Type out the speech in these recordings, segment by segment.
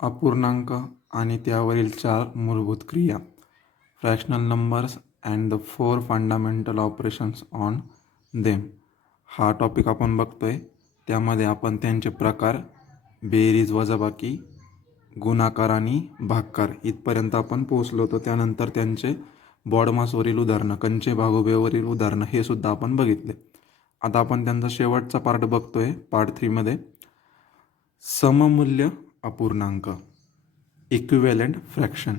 अपूर्णांक आणि त्यावरील 4 मूलभूत क्रिया, fractional numbers and the 4 fundamental operations on them हा टॉपिक आपण बघतोय. त्यामध्ये आपण त्यांचे प्रकार, बेरीज वजाबाकी, गुणाकार आणि भागाकार इथपर्यंत आपण पोहोचलो होतो. त्यानंतर त्यांचे बॉडमासवरील उदाहरणं, कंचे भागोबेवरील उदाहरणं हे सुद्धा आपण बघितले. आता आपण त्यांचा शेवटचा पार्ट बघतोय. पार्ट 3मध्ये सममूल्य अपूर्णांक, इक्विव्हॅलेंट फ्रॅक्शन.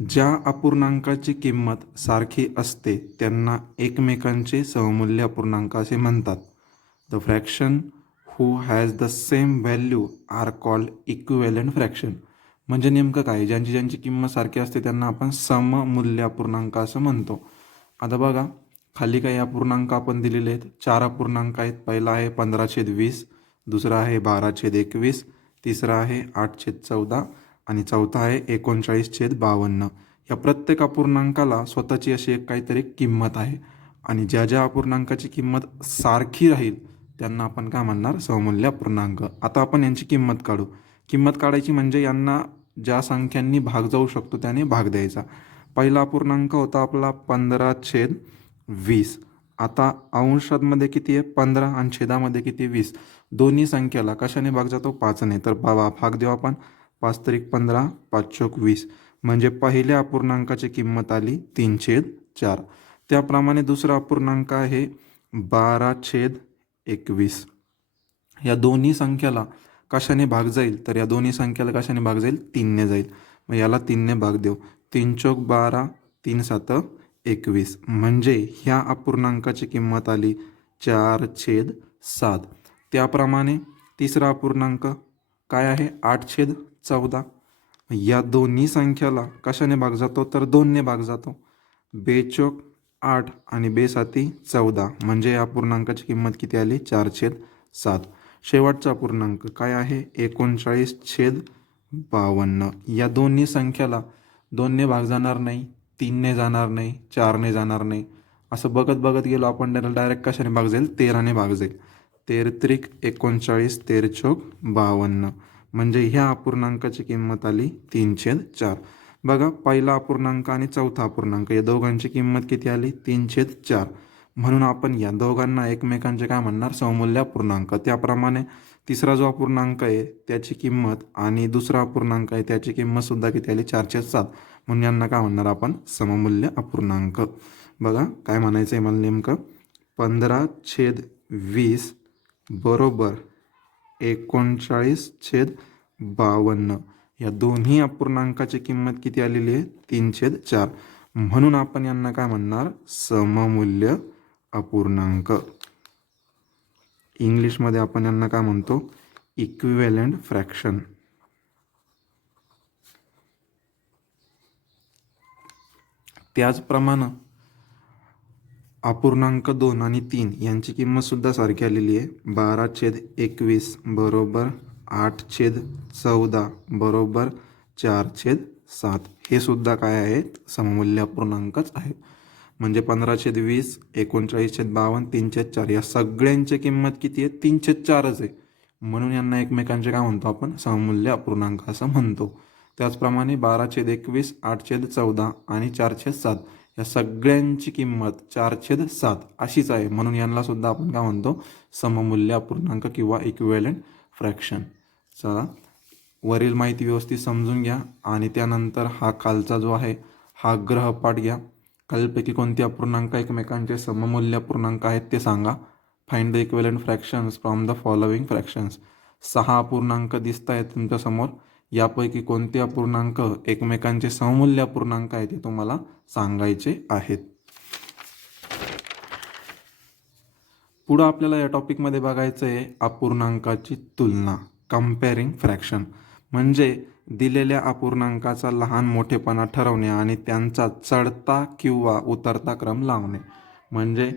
ज्या अपूर्णांकाची किंमत सारखी असते त्यांना एकमेकांचे सममूल्य अपूर्णांक असे म्हणतात. The fraction who has the same value are called equivalent fraction. म्हणजे नेमकं काय? ज्यांची ज्यांची किंमत सारखी असते त्यांना आपण सममूल्य अपूर्णांक असं म्हणतो. आता बघा, खाली काही अपूर्णांक आपण दिलेले आहेत. 4 अपूर्णांक आहेत. पहिला आहे 15/20, दुसरा आहे 12/21, तिसरा आहे 8/14 आणि चौथा आहे 39/52. या प्रत्येक अपूर्णांकाला स्वतःची अशी एक काहीतरी किंमत आहे आणि ज्या ज्या अपूर्णांकाची किंमत सारखी राहील त्यांना आपण काय म्हणणार? सममूल्य अपूर्णांक. आता आपण यांची किंमत काढू. किंमत काढायची म्हणजे यांना ज्या संख्यांनी भाग जाऊ शकतो त्याने भाग द्यायचा. पहिला अपूर्णांक होता आपला 15/20. आता अंशामध्ये किती आहे? 15 आणि छेदामध्ये किती? 20. दोन्ही संख्याला कशाने भाग जातो? 5ने. तर भाग देऊ आपण. 5×15, 5×4, 20. म्हणजे पहिल्या अपूर्णांकाची किंमत आली 3/4. त्याप्रमाणे दुसरा अपूर्णांक आहे 12/21. या दोन्ही संख्याला कशाने भाग जाईल? तर या दोन्ही संख्याला कशाने भाग जाईल? 3ने जाईल. मग याला 3ने भाग देऊ. 3×4, 3×7, 21. म्हणजे ह्या अपूर्णांकाची किंमत आली 4/7. त्याप्रमाणे तिसरा अपूर्णांक काय आहे? 8/14. या दोन्ही संख्याला कशाने भाग जातो? तर 2ने भाग जातो. 2×4, 8 आणि 2×7, 14. म्हणजे या अपूर्णांकाची किंमत किती आली? 4/7. शेवटचा अपूर्णांक काय आहे? 39/52. या दोन्ही संख्याला 2ने भाग जाणार नाही, 3ने जाणार नाही, 4ने जाणार नाही. असं बघत बघत गेलो आपण, त्याला डायरेक्ट कशाने भाग जाईल? 13ने भाग जाईल. 13×3 = 39, 13×4 = 52. म्हणजे ह्या अपूर्णांकाची किंमत आली 3/4. बघा, पहिला अपूर्णांक आणि चौथा अपूर्णांक या दोघांची किंमत किती आली? 3/4. म्हणून आपण या दोघांना एकमेकांचे काय म्हणणार? सममूल्य अपूर्णांक. त्याप्रमाणे तिसरा जो अपूर्णांक आहे त्याची किंमत आणि दुसरा अपूर्णांक आहे त्याची किंमत सुद्धा किती आली? 4/7. म्हणून यांना काय म्हणणार आपण? सममूल्य अपूर्णांक. बघा काय म्हणायचं आहे मला नेमकं. 15/20 बरोबर 39/52. या दोन्ही अपूर्णांकाची किंमत किती आलेली आहे? 3/4. म्हणून आपण यांना काय म्हणणार? सममूल्य अपूर्णांक. इंग्लिशमध्ये आपण यांना काय म्हणतो? Equivalent fraction. त्याचप्रमाणे अपूर्णांक 2 आणि 3 यांची किंमत सुद्धा सारखी आलेली आहे. 12/21 बरोबर 8/14 बरोबर 4/7. हे सुद्धा काय आहेत? सममूल्य अपूर्णांकच आहेत. म्हणजे 15/20, 39/52, 3/4 या सगळ्यांची किंमत किती आहे? 3/4च आहे. म्हणून यांना एकमेकांचे काय म्हणतो आपण? सममूल्य अपूर्णांक असं म्हणतो. त्याचप्रमाणे 12/21, 8/14 आणि 4/7 या सगळ्यांची किंमत 4/7 अशीच आहे. म्हणून यांना सुद्धा आपण काय म्हणतो? सममूल्य अपूर्णांक किंवा इक्विव्हॅलेंट फ्रॅक्शन. चला, वरील माहिती व्यवस्थित समजून घ्या आणि त्यानंतर हा खालचा जो आहे हा ग्रहपाठ घ्या. खालीलपैकी कोणते अपूर्णांक एकमेकांचे सममूल्य अपूर्णांक आहेत ते सांगा. Find the equivalent fractions from the following fractions. 6 अपूर्णांक दिसत आहेत तुमच्यासमोर. यापैकी कोणते अपूर्णांक एकमेकांचे सममूल्य अपूर्णांक आहेत ते तुम्हाला सांगायचे आहेत. पुढं आपल्याला या टॉपिकमध्ये बघायचं आहे अपूर्णांकाची तुलना, कम्पेअरिंग फ्रॅक्शन. म्हणजे दिलेल्या अपूर्णांकाचा लहान मोठेपणा ठरवणे आणि त्यांचा चढता किंवा उतरता क्रम लावणे. म्हणजे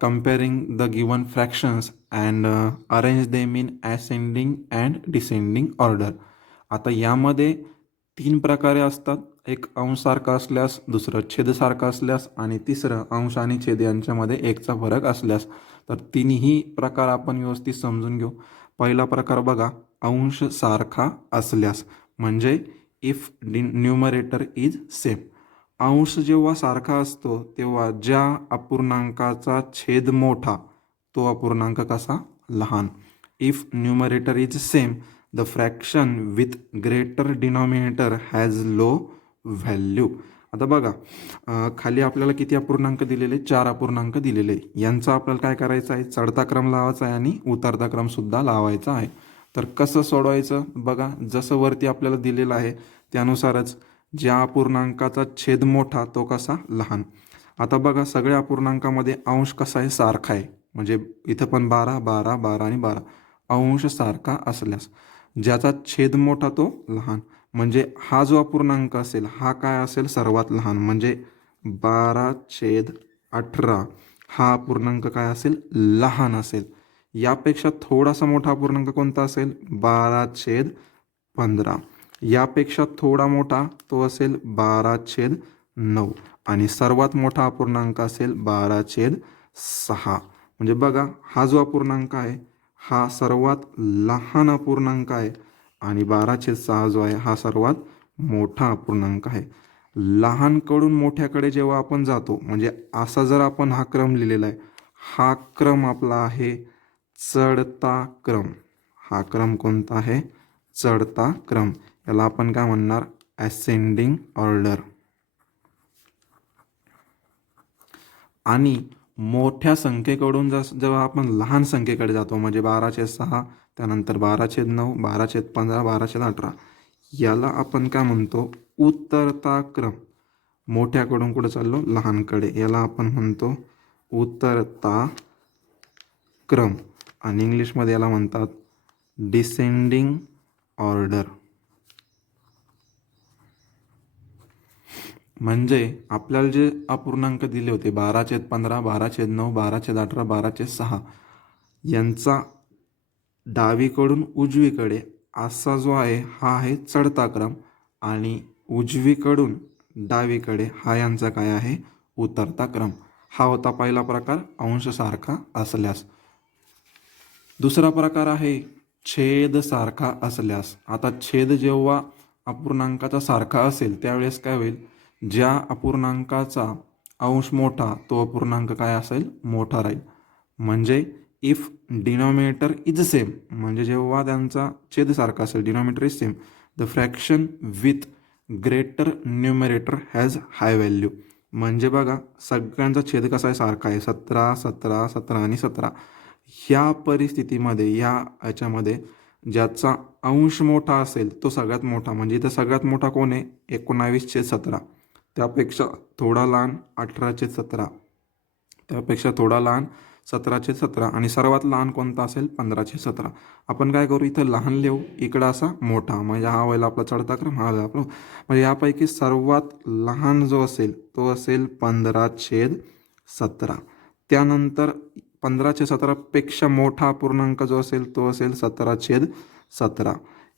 comparing the given fractions and arrange them in ascending and descending order. आता यामध्ये 3 प्रकारे असतात. एक अंशसारखा असल्यास, दुसरं छेदसारखं असल्यास आणि तिसरं अंश आणि छेद यांच्यामध्ये 1चा फरक असल्यास. तर तिन्ही प्रकार आपण व्यवस्थित समजून घेऊ. पहिला प्रकार बघा, अंश सारखा असल्यास, म्हणजे इफ न्यूमरेटर इज सेम. अंश जेव्हा सारखा असतो तेव्हा ज्या अपूर्णांकाचा छेद मोठा तो अपूर्णांक कसा? लहान. If numerator is same the fraction with greater denominator has low value. आता बघा, खाली आपल्याला किती अपूर्णांक दिलेले? 4 अपूर्णांक दिलेले. यांचा आपल्याला काय करायचं आहे? चढता क्रम लावायचा आहे आणि उतरता क्रमसुद्धा लावायचा आहे. तर कसं सोडवायचं? बघा, जसं वरती आपल्याला दिलेलं आहे त्यानुसारच ज्या अपूर्णांकाचा छेद मोठा तो कसा? लहान. आता बघा, सगळ्या अपूर्णांकामध्ये अंश कसा आहे? सारखा आहे. म्हणजे इथं पण 12, 12, 12 आणि 12. अंश सारखा असल्यास ज्याचा छेद मोठा तो लहान, म्हणजे हा जो अपूर्णांक असेल हा काय असेल? सर्वात लहान. म्हणजे 12/18 हा अपूर्णांक काय असेल? लहान असेल. यापेक्षा थोडासा मोठा अपूर्णांक कोणता असेल? 12/15. यापेक्षा थोडा मोठा तो असेल 12/9 आणि सर्वात मोठा अपूर्णांक असेल 12/6. म्हणजे बघा, हा जो अपूर्णांक आहे हा सर्वात लहान अपूर्णांक आहे आणि 12/6 जो आहे हा सर्वात मोठा अपूर्णांक आहे. लहानकडून मोठ्याकडे जेव्हा आपण जातो, म्हणजे असा जर आपण हा क्रम लिहिलेला आहे, हा क्रम आपला आहे चढता क्रम. हा क्रम कोणता आहे? चढता क्रम. याला आपण काय म्हणणार? Ascending order. आणि मोठ्या संख्येकडून जेव्हा आपण लहान संख्येकडे जातो, म्हणजे 12/6, त्यानंतर 12/9, 12/15, 12/18, याला आपण काय म्हणतो? उतरता क्रम. मोठ्याकडून कुठं चाललो? लहानकडे. याला आपण म्हणतो उतरता क्रम आणि इंग्लिशमध्ये याला म्हणतात डिसेंडिंग ऑर्डर. म्हणजे आपल्याला जे अपूर्णांक दिले होते 12/15, 12/9, 12/18, 12/6, यांचा डावीकडून उजवीकडे असा जो आहे हा आहे चढता क्रम आणि उजवीकडून डावीकडे हा यांचा काय आहे? उतरता क्रम. हा होता पहिला प्रकार, अंश सारखा असल्यास. दुसरा प्रकार आहे छेद सारखा असल्यास. आता छेद जेव्हा अपूर्णांकाचा सारखा असेल त्यावेळेस काय होईल? ज्या अपूर्णांकाचा अंश मोठा तो अपूर्णांक काय असेल? मोठा राहील. म्हणजे इफ डिनॉमिनेटर इज सेम, म्हणजे जेव्हा त्यांचा छेद सारखा असेल, denominator is same, the fraction with greater numerator has high value. म्हणजे बघा, सगळ्यांचा छेद कसा आहे? सारखा आहे. 17, 17, 17 आणि 17. ह्या परिस्थितीमध्ये याच्यामध्ये ज्याचा अंश मोठा असेल तो सगळ्यात मोठा, म्हणजे इथं सगळ्यात मोठा कोण आहे? 19/17. त्यापेक्षा थोडा लहान 18/17. त्यापेक्षा थोडा लहान 17/17 आणि सर्वात लहान कोणता असेल? 15/17. आपण काय करू? इथं लहान लिहू, इकडं असा मोठा, म्हणजे हा व्हायला आपला चढता क्रम, हा व्हायला आपला. म्हणजे यापैकी सर्वात लहान जो असेल तो असेल 15/17. त्यानंतर 15/17 पेक्षा मोठा अपूर्णांक जो असेल तो असेल 17/17.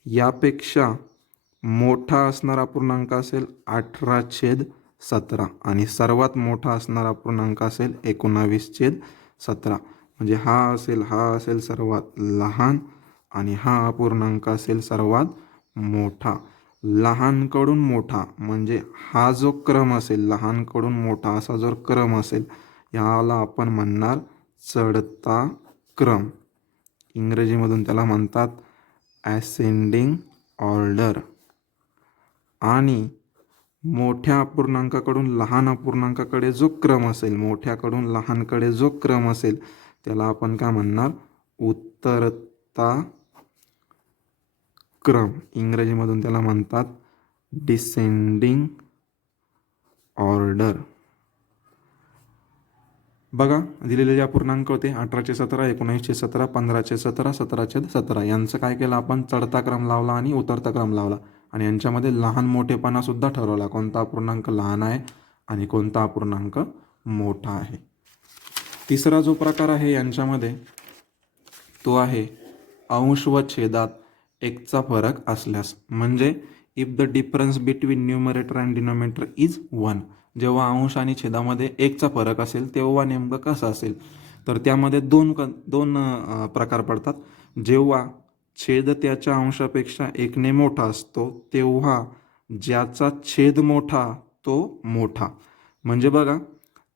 यापेक्षा मोठा असणारा अपूर्णांक असेल 18/17 आणि सर्वात मोठा असणारा अपूर्णांक असेल 19/17. म्हणजे हा असेल सर्वात लहान आणि हा अपूर्णांक असेल सर्वात मोठा. लहानकडून मोठा म्हणजे हा जो क्रम असेल, लहानकडून मोठा असा जो क्रम असेल याला आपण म्हणणार चढता क्रम. इंग्रजीमधून त्याला म्हणतात असेंडिंग ऑर्डर. आणि मोठ्या अपूर्णांकाकडून लहान अपूर्णांकाकडे जो क्रम असेल, मोठ्याकडून लहानकडे जो क्रम असेल त्याला आपण काय म्हणणार? उतरता क्रम. इंग्रजीमधून त्याला म्हणतात डिसेंडिंग ऑर्डर. बघा, दिलेले जे अपूर्णांक होते 18/17, 19/17, 15/17, 17/17, यांचं काय केलं आपण? चढता क्रम लावला आणि उतरता क्रम लावला आणि यांच्यामध्ये लहान मोठेपणा सुद्धा ठरवला. कोणता अपूर्णांक लहान आहे आणि कोणता अपूर्णांक मोठा आहे. तिसरा जो प्रकार आहे यांच्यामध्ये तो आहे अंश व छेदात एकचा फरक असल्यास. म्हणजे if the difference between numerator and denominator is 1. जेव्हा अंश आणि छेदामध्ये एकचा फरक असेल तेव्हा नेमकं कसं असेल? तर त्यामध्ये दोन प्रकार पडतात. जेव्हा छेद त्याच्या अंशापेक्षा एकने मोठा असतो तेव्हा ज्याचा छेद मोठा तो मोठा. म्हणजे बघा,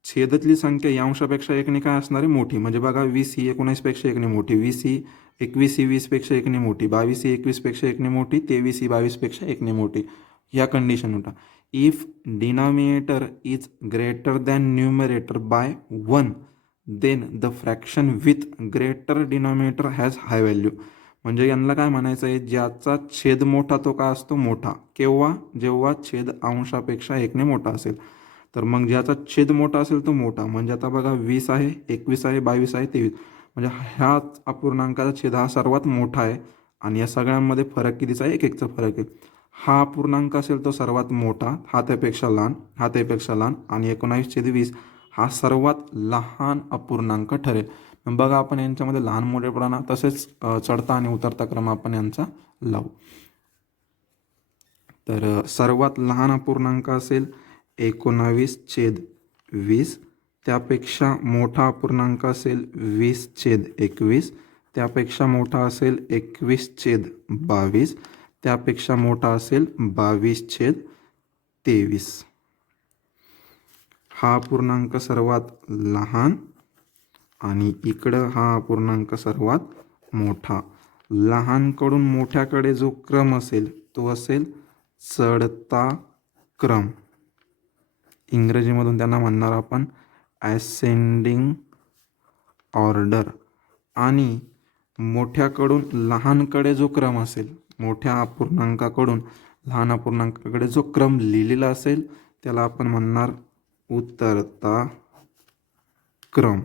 छेदातली संख्या या अंशापेक्षा एकने काय असणार आहे? मोठी. म्हणजे बघा, 20 ही 19पेक्षा एकने मोठी, 20 ही 21 ही 20पेक्षा एकने मोठी, 22 ही 21पेक्षा एकने मोठी, 23 ही 22पेक्षा एकने मोठी. या कंडिशन होता. If denominator is greater than numerator by 1 then the fraction with greater denominator has high value. म्हणजे यांना काय म्हणायचं आहे? ज्याचा छेद मोठा तो का असतो? मोठा. केव्हा? जेव्हा छेद अंशापेक्षा एकने मोठा असेल. तर मग ज्याचा छेद मोठा असेल तो मोठा. म्हणजे आता बघा, 20 आहे, 21 आहे, 22 आहे, 23. म्हणजे ह्या अपूर्णांकाचा छेद हा सर्वात मोठा आहे आणि या सगळ्यांमध्ये फरक कितीचा आहे? 1-1चा फरक आहे. हा अपूर्णांक असेल तो सर्वात मोठा, हा त्यापेक्षा लहान, हा त्यापेक्षा लहान आणि 19/20 हा सर्वात लहान अपूर्णांक ठरेल. बघा, आपण यांच्यामध्ये लहान मोठेपणा तसेच चढता आणि उतरता क्रम आपण यांचा लावू. तर सर्वात लहान अपूर्णांक असेल 19/20, त्यापेक्षा मोठा अपूर्णांक असेल 20/21, त्यापेक्षा मोठा असेल 21/22, त्यापेक्षा मोठा असेल 22/23. हा अपूर्णांक सर्वात लहान आणि इकडं हा अपूर्णांक सर्वात मोठा. लहानकडून मोठ्याकडे जो क्रम असेल तो असेल चढता क्रम. इंग्रजीमधून त्यांना म्हणणार आपण असेंडिंग ऑर्डर. आणि मोठ्याकडून लहानकडे जो क्रम असेल, मोठ्या अपूर्णांकाकडून लहान अपूर्णांकाकडे जो क्रम लिहिलेला असेल त्याला आपण म्हणणार उतरता क्रम.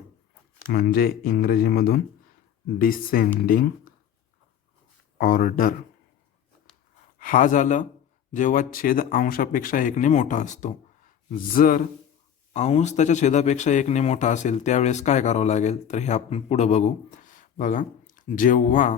म्हणजे इंग्रजीमधून डिसेंडिंग ऑर्डर. हा झालं जेव्हा छेद अंशापेक्षा एकने मोठा असतो. जर अंश त्याच्या छेदापेक्षा एकने मोठा असेल त्यावेळेस काय करावं लागेल? तर हे आपण पुढं बघू. बघा, जेव्हा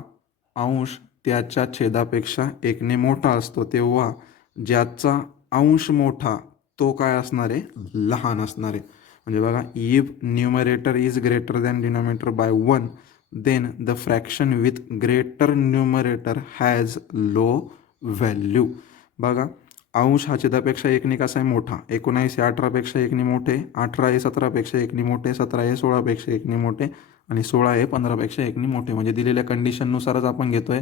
अंश त्याच्या छेदापेक्षा एकने मोठा असतो तेव्हा ज्याचा अंश मोठा तो काय असणार आहे? लहान असणार आहे. म्हणजे बघा, if numerator is greater than denominator by 1 then the fraction with greater numerator has low value. बघा, अंश हा छेदापेक्षा एकने कसा आहे? मोठा. 19 हे 18पेक्षा एकने मोठे, 18 हे 17पेक्षा एकने मोठे, 17 हे 16पेक्षा एकने मोठे आणि 16 हे 15पेक्षा एकने मोठे. म्हणजे दिलेल्या कंडिशननुसारच आपण घेतोय.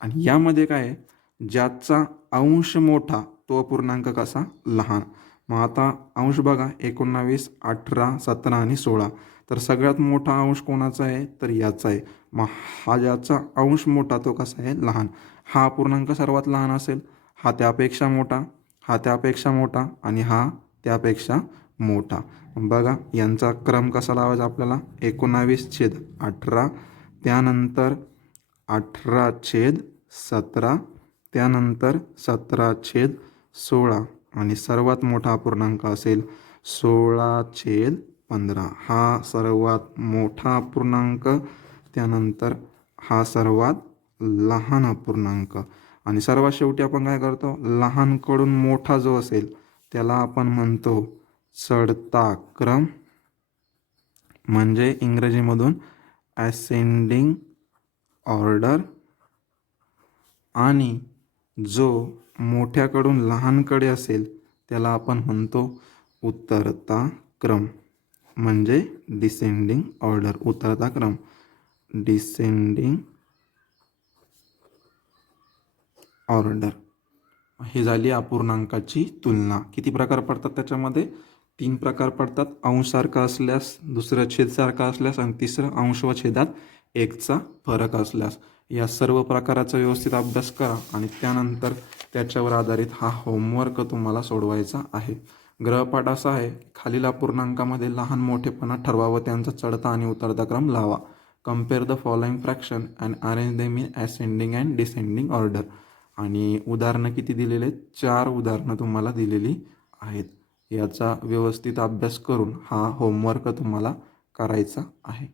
आणि यामध्ये काय आहे? ज्याचा अंश मोठा तो अपूर्णांक कसा? लहान. मग आता अंश बघा, 19, 18, 17 आणि 16. तर सगळ्यात मोठा अंश कोणाचा आहे? तर याचा आहे. मग हा ज्याचा अंश मोठा तो कसा आहे? लहान. हा अपूर्णांक सर्वात लहान असेल, हा त्यापेक्षा मोठा, हा त्यापेक्षा मोठा आणि हा त्यापेक्षा मोठा. बघा, यांचा क्रम कसा लावायचा आपल्याला? 19/18, त्यानंतर 18/17, त्यानंतर 17/16 आणि सर्वात मोठा अपूर्णांक असेल 16/15. हा सर्वात मोठा अपूर्णांक, त्यानंतर हा सर्वात लहान अपूर्णांक आणि सर्वात शेवटी आपण काय करतो? लहानकडून मोठा जो असेल त्याला आपण म्हणतो चढता क्रम. म्हणजे इंग्रजीमधून असेंडिंग ऑर्डर. आणि जो मोठ्याकडून लहानकडे असेल त्याला आपण म्हणतो उतरता क्रम. म्हणजे डिसेंडिंग ऑर्डर, उतरता क्रम, डिसेंडिंग ऑर्डर. ही झाली अपूर्णांकाची तुलना. किती प्रकार पडतात त्याच्यामध्ये? 3 प्रकार पडतात. अंशसारखा असल्यास, दुसरं छेदसारखा असल्यास आणि तिसरं अंश व छेदात 1चा फरक असल्यास. या सर्व प्रकाराचा व्यवस्थित अभ्यास करा आणि त्यानंतर त्याच्यावर आधारित हा होमवर्क तुम्हाला सोडवायचा आहे. गृहपाठ असा आहे, खालील अपूर्णांकामध्ये लहान मोठेपणा ठरवा व त्यांचा चढता आणि उतरता क्रम लावा. Compare the following fraction and arrange them in ascending and descending order. आणि उदाहरणं किती दिलेले आहेत? 4 उदाहरणं तुम्हाला दिलेली आहेत. याचा व्यवस्थित अभ्यास करून हा होमवर्क तुम्हाला करायचा आहे.